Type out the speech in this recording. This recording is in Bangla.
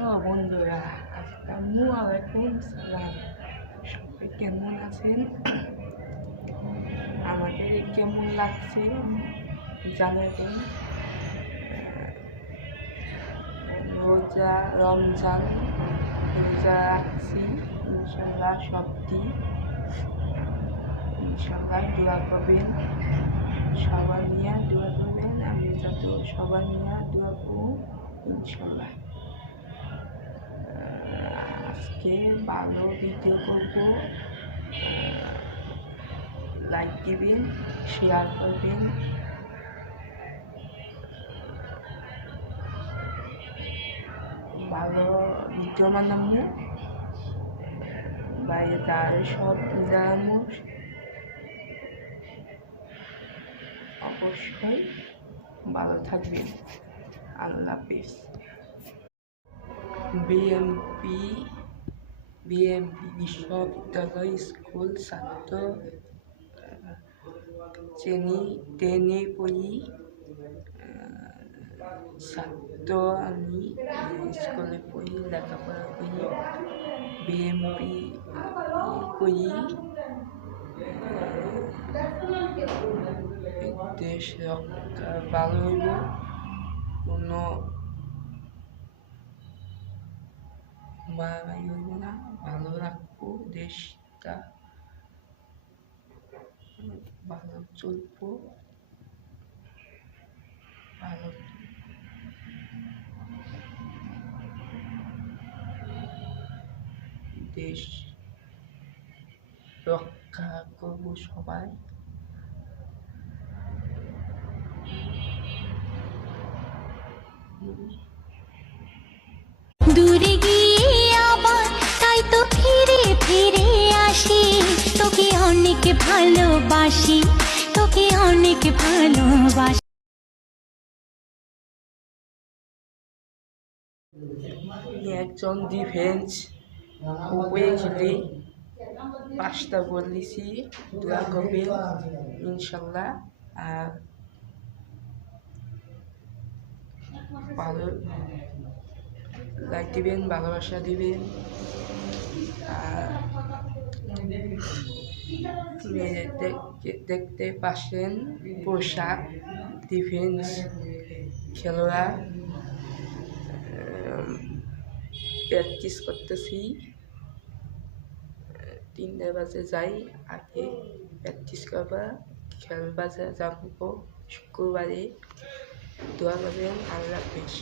বন্ধুরা, আসসালামু আলাইকুম সালাম। সবাই কেমন আছেন? আমাদের কেমন লাগছে জানাবেন। রমজান রোজা রাখছি, ইনশাল্লাহ সবটি ইনশাল্লাহ দোয়া করবেন, সবার নিয়ে দোয়া করবেন। আমি যত সবার নিয়ে দোয়া করব ইনশাল্লাহ। আজকে ভালো ভিডিও করব, লাইক দিবেন, শেয়ার করবেন। ভালো ভিডিও বানাবো, বাইরে তার সব জানাবো। অবশ্যই ভালো থাকবেন। আল্লাহ হাফেজ। বিএমপি বিশ্ববিদ্যালয় স্কুল ছাত্র টেনে পড়ি ছাত্র। আমি স্কুলে পড়ি, লেখাপড়া করি, বিএমপি করি। দেশ রক্ষা ভালো হইব, কোনো মারামারি হইব না, ভালো রাখবো, দেশটা ভালো চলবো, ভালো দেশ রক্ষা করবো সবাই। দূরে গিয়ে আবার তাই তো ফিরে ফিরে আসি, তোকে অনেক ভালোবাসি, তোকে অনেক ভালোবাসি। একজন ডিফেন্স খুবই খেলি, 5টা গোল দিছি, দোয়া করবেন ইনশাল্লাহ। আর ভালো লাইক দিবেন, ভালোবাসা দিবেন। আর দেখতে পাচ্ছেন পোশাক, ডিফেন্স খেলোয়াড় প্র্যাকটিস করতেছি। 3টা বাজে যাই, আগে প্র্যাকটিস করবা, খেলবা যাবো শুক্রবারে। দোয়া করবেন। আল্লাহ হাফেজ।